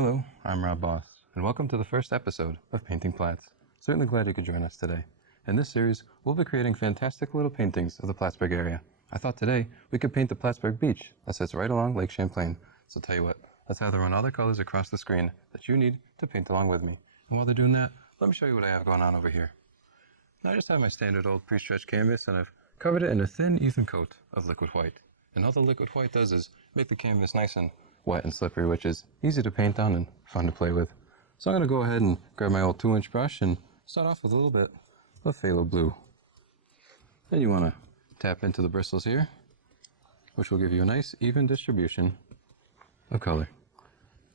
Hello, I'm Rob Boss, and welcome to the first episode of Painting Platts. Certainly glad you could join us today. In this series, we'll be creating fantastic little paintings of the Plattsburgh area. I thought today we could paint the Plattsburgh beach that sits right along Lake Champlain. So tell you what, let's either run all the colors across the screen that you need to paint along with me. And while they're doing that, let me show you what I have going on over here. Now I just have my standard old pre-stretched canvas, and I've covered it in a thin, even coat of liquid white. And all the liquid white does is make the canvas nice and wet and slippery, which is easy to paint on and fun to play with. So I'm going to go ahead and grab my old 2-inch brush and start off with a little bit of phthalo blue. Then you want to tap into the bristles here, which will give you a nice even distribution of color.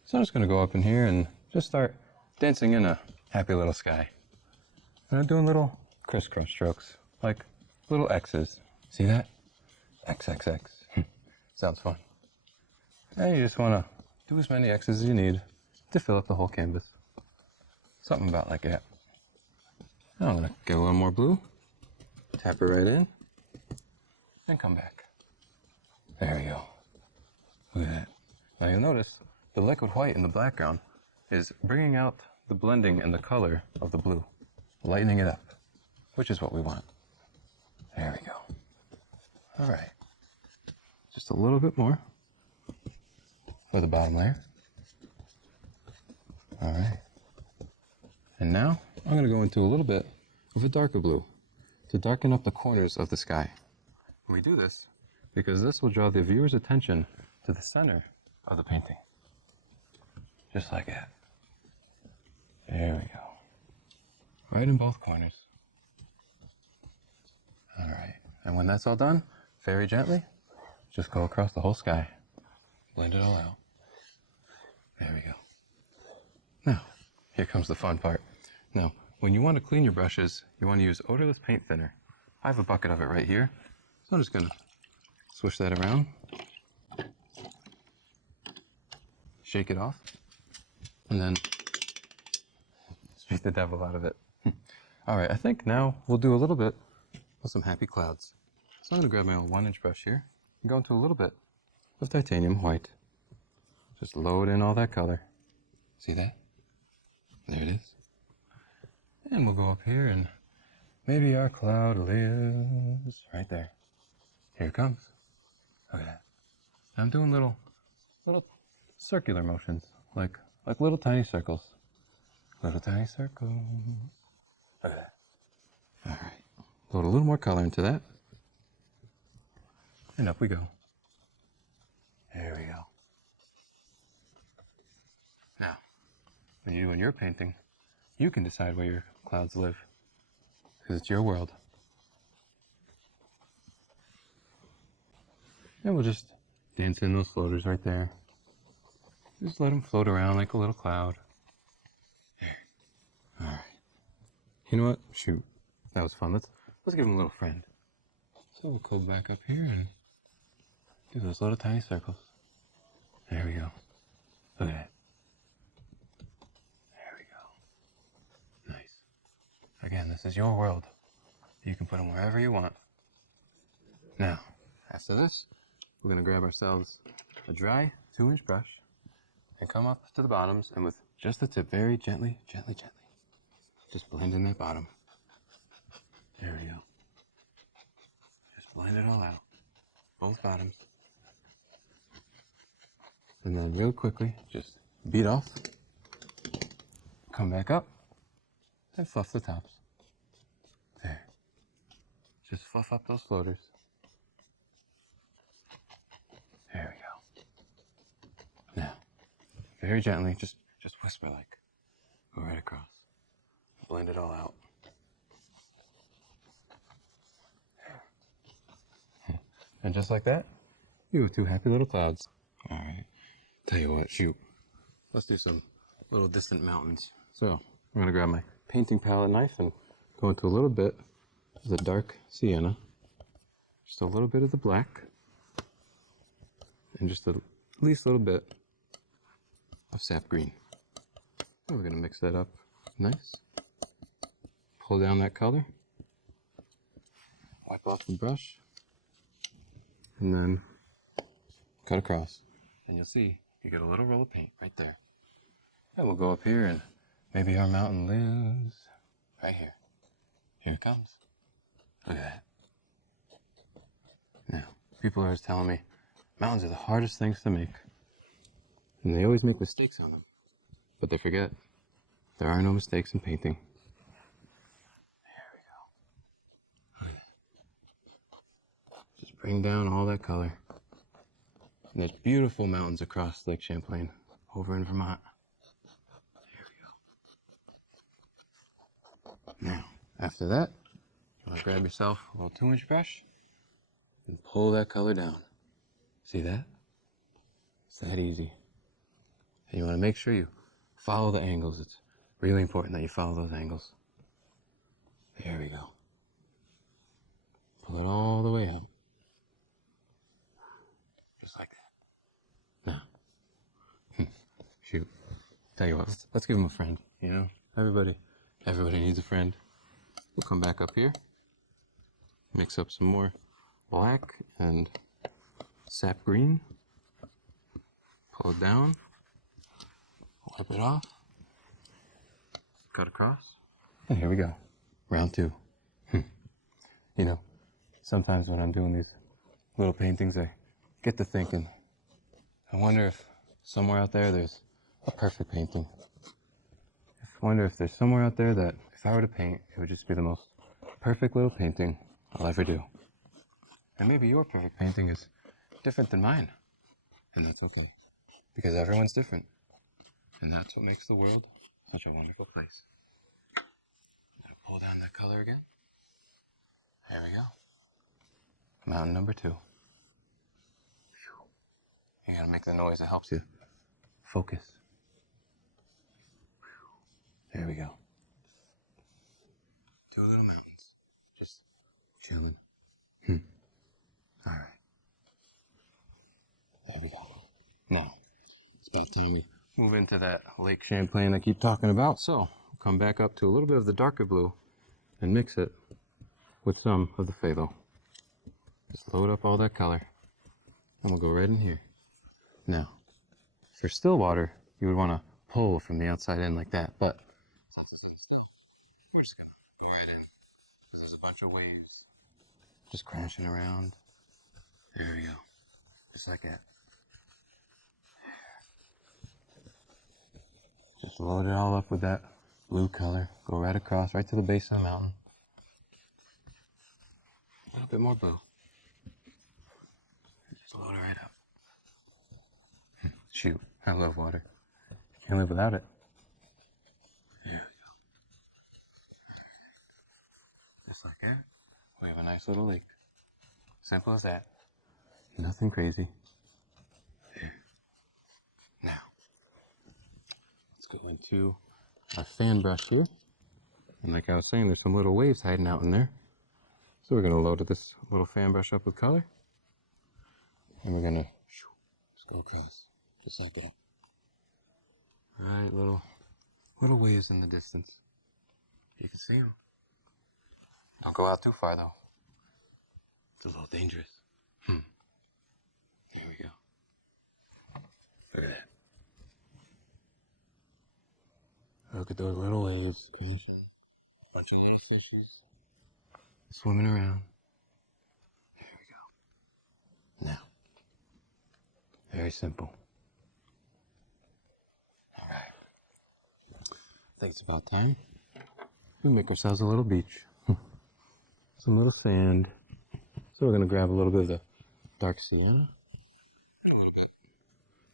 So I'm just going to go up in here and just start dancing in a happy little sky. And I'm doing little crisscross strokes, like little X's. See that? XXX. Sounds fun. And you just want to do as many X's as you need to fill up the whole canvas. Something about like that. Now I'm going to get a little more blue, tap it right in, and come back. There we go. Look at that. Now you'll notice the liquid white in the background is bringing out the blending and the color of the blue, lightening it up, which is what we want. There we go. All right. Just a little bit more for the bottom layer. All right. And now I'm going to go into a little bit of a darker blue to darken up the corners of the sky. We do this because this will draw the viewer's attention to the center of the painting. Just like that. There we go. Right in both corners. All right. And when that's all done, very gently, just go across the whole sky. Blend it all out. There we go. Now, here comes the fun part. Now, when you want to clean your brushes, you want to use odorless paint thinner. I have a bucket of it right here. So I'm just going to swish that around. Shake it off. And then beat the devil out of it. All right, I think now we'll do a little bit of some happy clouds. So I'm going to grab my old 1-inch brush here and go into a little bit of titanium white. Just load in all that color. See that? There it is. And we'll go up here and maybe our cloud lives right there. Here it comes. Look at that. I'm doing little circular motions, like little tiny circles. Little tiny circles. Look at that. All right. Load a little more color into that. And up we go. There we go. Now, when you're doing your painting, you can decide where your clouds live, because it's your world. And we'll just dance in those floaters right there. Just let them float around like a little cloud. There. All right. You know what? Shoot. That was fun. Let's give them a little friend. So we'll go back up here and do those little tiny circles. There we go. Look at that. There we go. Nice. Again, this is your world. You can put them wherever you want. Now, after this, we're going to grab ourselves a dry 2-inch brush and come up to the bottoms, and with just the tip very gently, just blend in that bottom. There we go. Just blend it all out. Both bottoms. And then real quickly, just beat off. Come back up and fluff the tops. There. Just fluff up those floaters. There we go. Now, very gently, just whisper like. Go right across. Blend it all out. And just like that, you have 2 happy little clouds. All right. Tell you what, shoot. Let's do some little distant mountains. So, I'm going to grab my painting palette knife and go into a little bit of the dark sienna. Just a little bit of the black. And just at least a little bit of sap green. And we're going to mix that up nice. Pull down that color. Wipe off the brush. And then cut across. And you'll see you get a little roll of paint right there. And we'll go up here and maybe our mountain lives right here. Here it comes. Look at that. Now, people are always telling me mountains are the hardest things to make. And they always make mistakes on them. But they forget there are no mistakes in painting. There we go. Look at that. Just bring down all that color. And there's beautiful mountains across Lake Champlain over in Vermont. Now, after that, you want to grab yourself a little 2-inch brush and pull that color down. See that? It's that easy. And you want to make sure you follow the angles. It's really important that you follow those angles. There we go. Pull it all the way out. Just like that. Now, shoot. Tell you what, let's give him a friend, you know? Everybody needs a friend. We'll come back up here. Mix up some more black and sap green. Pull it down. Wipe it off. Cut across. And here we go. Round 2. You know, sometimes when I'm doing these little paintings, I get to thinking, I wonder if somewhere out there there's a perfect painting. I wonder if there's somewhere out there that if I were to paint, it would just be the most perfect little painting I'll ever do. And maybe your perfect painting is different than mine. And that's okay, because everyone's different. And that's what makes the world such a wonderful place. Now pull down that color again. There we go. Mountain number 2. You gotta make the noise that helps you focus. There we go. 2 little mountains. Just chilling. Alright. There we go. Now, it's about time we move into that Lake Champlain I keep talking about. So, we'll come back up to a little bit of the darker blue and mix it with some of the phthalo. Just load up all that color. And we'll go right in here. Now, for still water, you would want to pull from the outside in like that, but we're just going to go right in. There's a bunch of waves just crashing around. There we go. Just like that. Just load it all up with that blue color. Go right across, right to the base of the mountain. A little bit more blue. Just load it right up. Shoot, I love water. Can't live without it. Here we go. Just like that, we have a nice little lake. Simple as that. Nothing crazy. There. Now, let's go into our fan brush here. And like I was saying, there's some little waves hiding out in there. So we're going to load this little fan brush up with color. And we're going to just go across, just like that. Alright, little waves in the distance. You can see them. Don't go out too far though. It's a little dangerous. There we go. Look at that. Look at those little waves. A bunch of little fishes swimming around. There we go. Now, very simple. Alright. I think it's about time we make ourselves a little beach. Some little sand. So we're going to grab a little bit of the dark sienna and a little bit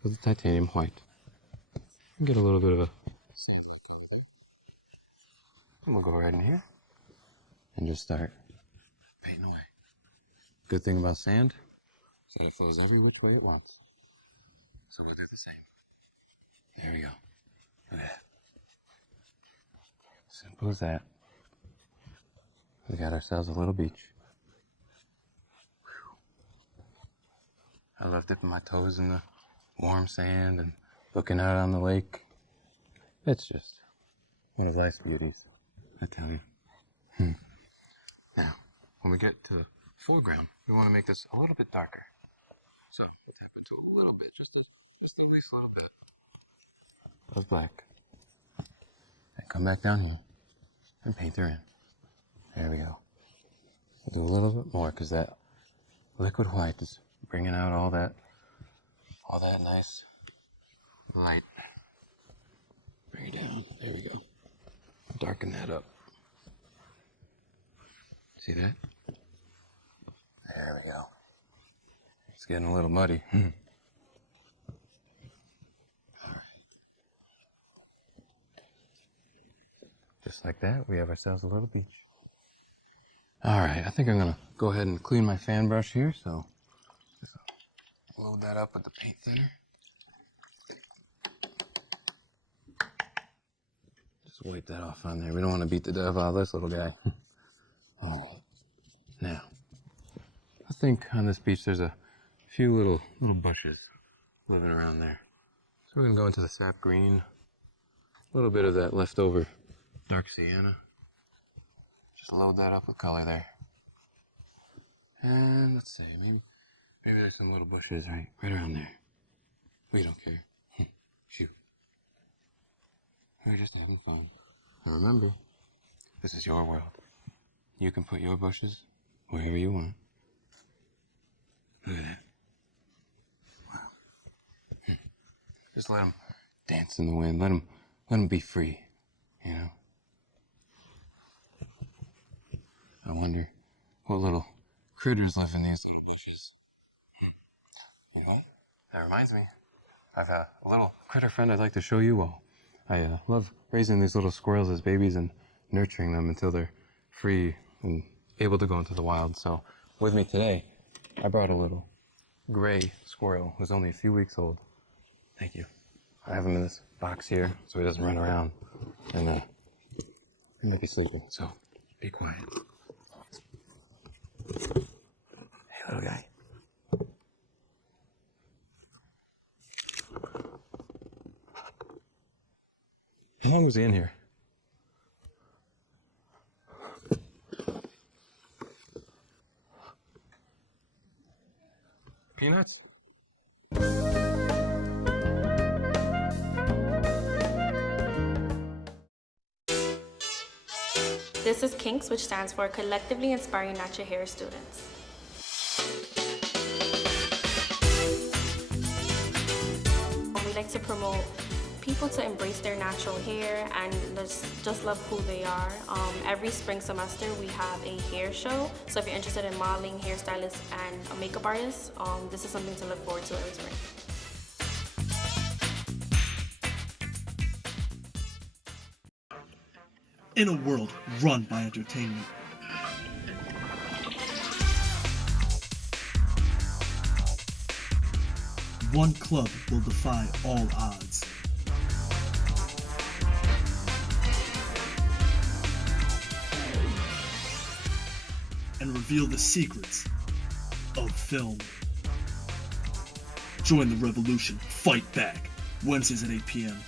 of the titanium white. And get a little bit of a sand like that. And we'll go right in here and just start painting away. Good thing about sand is that it flows every which way it wants. So we'll do the same. There we go. Look at that. Simple as that. We got ourselves a little beach. I love dipping my toes in the warm sand and looking out on the lake. It's just one of life's beauties, I tell you. Now, when we get to the foreground, we want to make this a little bit darker. So, tap into a little bit, just at least a little bit of black. come back down here and paint her in. There we go. We'll do a little bit more because that liquid white is bringing out all that nice light. Bring it down. There we go. Darken that up. See that? There we go. It's getting a little muddy. All right. Just like that, we have ourselves a little beach. All right, I think I'm gonna go ahead and clean my fan brush here, so load that up with the paint thinner. Just wipe that off on there. We don't want to beat the dev out of this little guy. All right. Now, I think on this beach there's a few little bushes living around there. So we're gonna go into the sap green, a little bit of that leftover dark sienna. Just load that up with color there. And let's see, maybe there's some little bushes right around there. We don't care. Shoot. We're just having fun. And remember, this is your world. You can put your bushes wherever you want. Look at that. Wow. Just let them dance in the wind. Let them be free, you know? I wonder what little critters live in these little bushes. You know, that reminds me. I've a little critter friend I'd like to show you all. I love raising these little squirrels as babies and nurturing them until they're free and able to go into the wild. So with me today, I brought a little gray squirrel who's only a few weeks old. Thank you. I have him in this box here so he doesn't run around and he might be sleeping, so be quiet. Hey, little guy. How long was he in here? Peanuts? This is KINKS, which stands for Collectively Inspiring Natural Hair Students. We like to promote people to embrace their natural hair and just love who they are. Every spring semester we have a hair show, so if you're interested in modeling, hairstylist, and a makeup artist, this is something to look forward to every spring. In a world run by entertainment, one club will defy all odds. And reveal the secrets of film. Join the revolution. Fight back. Wednesdays at 8 p.m.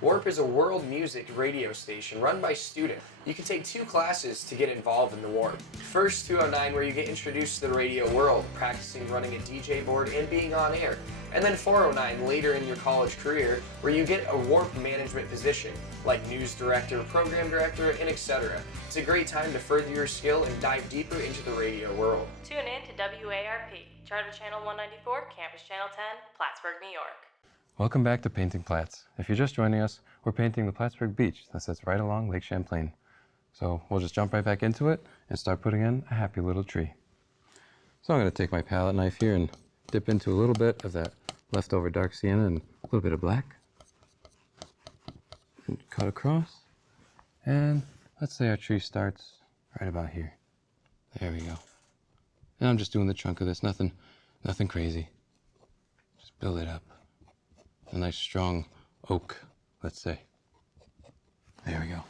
Warp is a world music radio station run by students. You can take 2 classes to get involved in the Warp. First, 209, where you get introduced to the radio world, practicing running a DJ board and being on air. And then 409, later in your college career, where you get a Warp management position, like news director, program director, and etc. It's a great time to further your skill and dive deeper into the radio world. Tune in to WARP, Charter Channel 194, Campus Channel 10, Plattsburgh, New York. Welcome back to Painting Platts. If you're just joining us, we're painting the Plattsburgh beach that sits right along Lake Champlain. So we'll just jump right back into it and start putting in a happy little tree. So I'm going to take my palette knife here and dip into a little bit of that leftover dark sienna and a little bit of black. And cut across. And let's say our tree starts right about here. There we go. And I'm just doing the trunk of this, nothing crazy. Just build it up. A nice strong oak, let's say. There we go.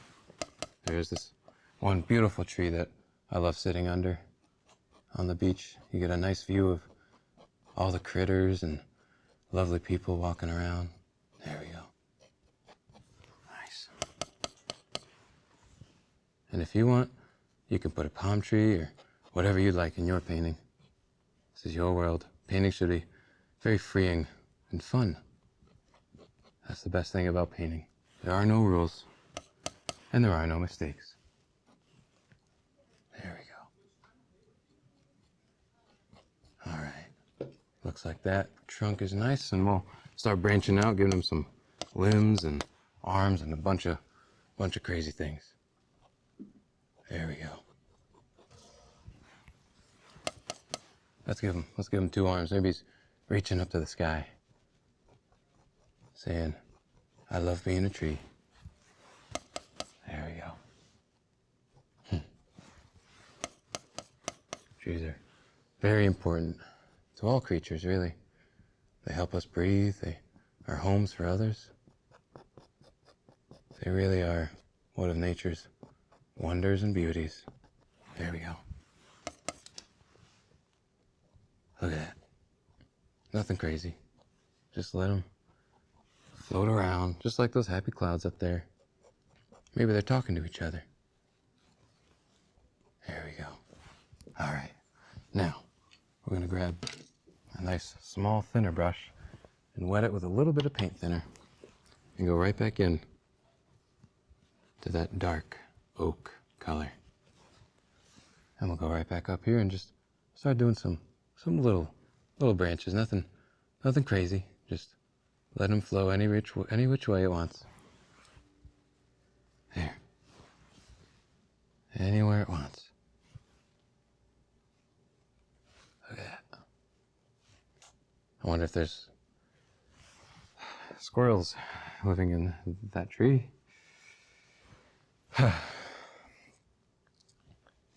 There's this one beautiful tree that I love sitting under on the beach. You get a nice view of all the critters and lovely people walking around. There we go. Nice. And if you want, you can put a palm tree or whatever you'd like in your painting. This is your world. Painting should be very freeing and fun. That's the best thing about painting. There are no rules, and there are no mistakes. There we go. All right. Looks like that trunk is nice, and we'll start branching out, giving him some limbs and arms and a bunch of crazy things. There we go. Let's give him 2 arms. Maybe he's reaching up to the sky, saying, "I love being a tree." There we go. Trees are very important to all creatures, really. They help us breathe. They are homes for others. They really are one of nature's wonders and beauties. There we go. Look at that. Nothing crazy. Just let them float around, just like those happy clouds up there. Maybe they're talking to each other. There we go. All right. Now, we're going to grab a nice small thinner brush and wet it with a little bit of paint thinner and go right back in to that dark oak color. And we'll go right back up here and just start doing some little branches. Nothing crazy. Just let them flow any which way it wants. There. Anywhere it wants. Look at that. I wonder if there's squirrels living in that tree. There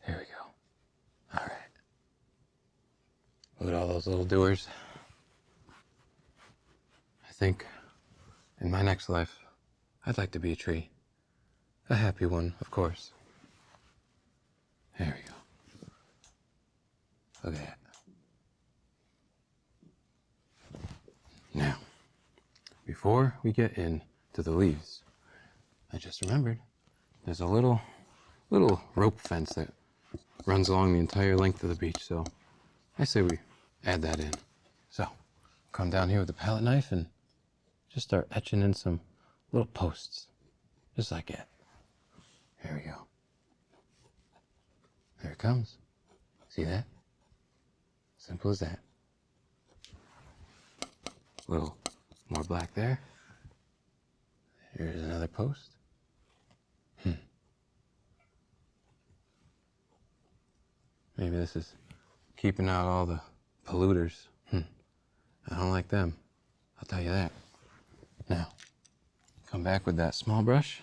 we go. All right. Look at all those little doers. I think in my next life, I'd like to be a tree. A happy one, of course. There we go. Look at that. Now, before we get into the leaves, I just remembered there's a little rope fence that runs along the entire length of the beach, so I say we add that in. So, come down here with the palette knife and just start etching in some little posts, just like that. There we go. There it comes. See that? Simple as that. A little more black there. Here's another post. Maybe this is keeping out all the polluters. I don't like them. I'll tell you that. Now, come back with that small brush,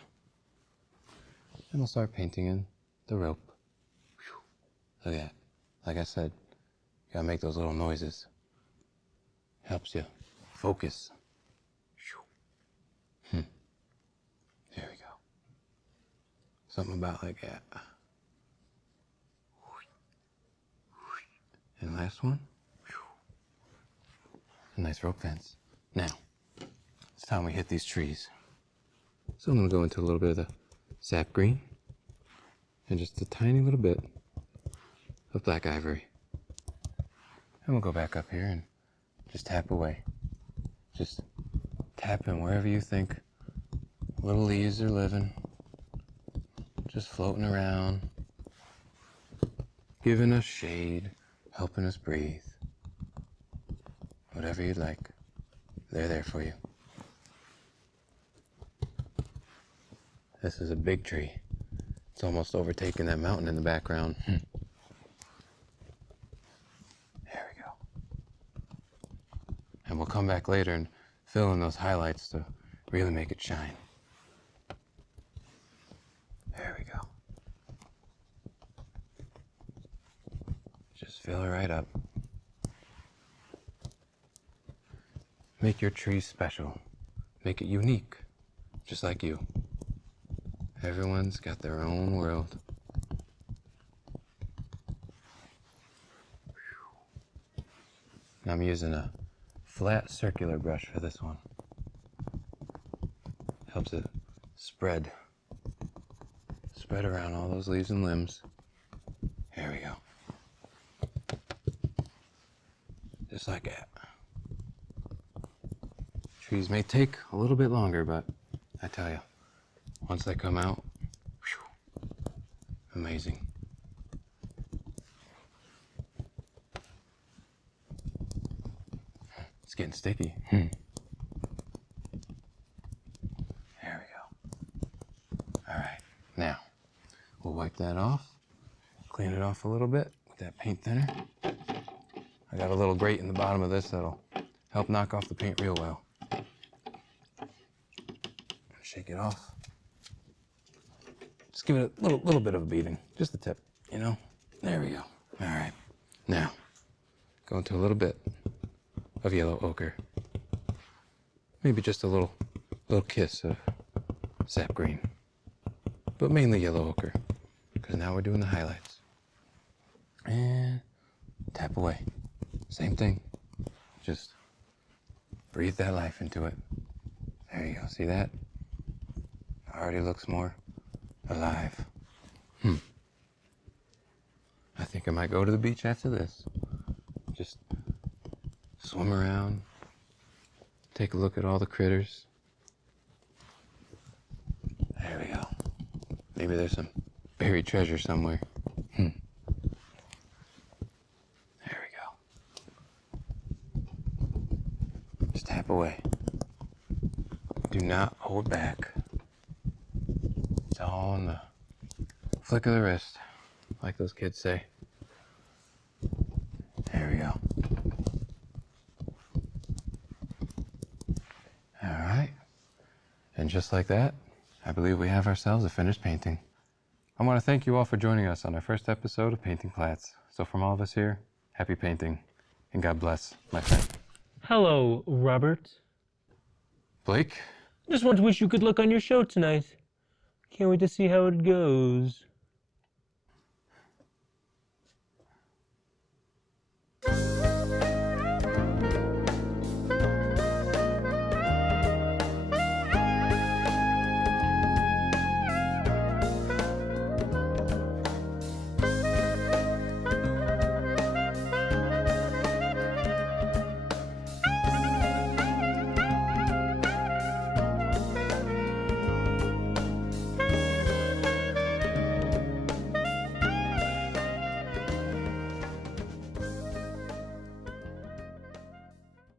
and we'll start painting in the rope. Look at that. Like I said, you gotta make those little noises. Helps you focus. There we go. Something about like that. And last one. A nice rope fence. Now, it's time we hit these trees. So I'm going to go into a little bit of the sap green and just a tiny little bit of black ivory. And we'll go back up here and just tap away. Just tap in wherever you think little leaves are living. Just floating around, giving us shade, helping us breathe. Whatever you'd like, they're there for you. This is a big tree. It's almost overtaking that mountain in the background. There we go. And we'll come back later and fill in those highlights to really make it shine. There we go. Just fill it right up. Make your tree special. Make it unique, just like you. Everyone's got their own world. I'm using a flat circular brush for this one. Helps it spread around all those leaves and limbs. There we go. Just like that. These may take a little bit longer, but I tell you, once they come out, whew, amazing. It's getting sticky. There we go. All right, now we'll wipe that off, clean it off a little bit with that paint thinner. I got a little grate in the bottom of this that'll help knock off the paint real well. Shake it off. Just give it a little bit of a beating, just a tip, you know? There we go. All right, now go into a little bit of yellow ochre. Maybe just a little kiss of sap green, but mainly yellow ochre, because now we're doing the highlights. And tap away. Same thing. Just breathe that life into it. There you go. See that? Already looks more alive. I think I might go to the beach after this. Just swim around, take a look at all the critters. There we go. Maybe there's some buried treasure somewhere. There we go. Just tap away. Do not hold back. It's all on the flick of the wrist, like those kids say. There we go. All right. And just like that, I believe we have ourselves a finished painting. I want to thank you all for joining us on our first episode of Painting Platts. So from all of us here, happy painting, and God bless, my friend. Hello, Robert. Blake? Just want to wish you good luck on your show tonight. Can't wait to see how it goes.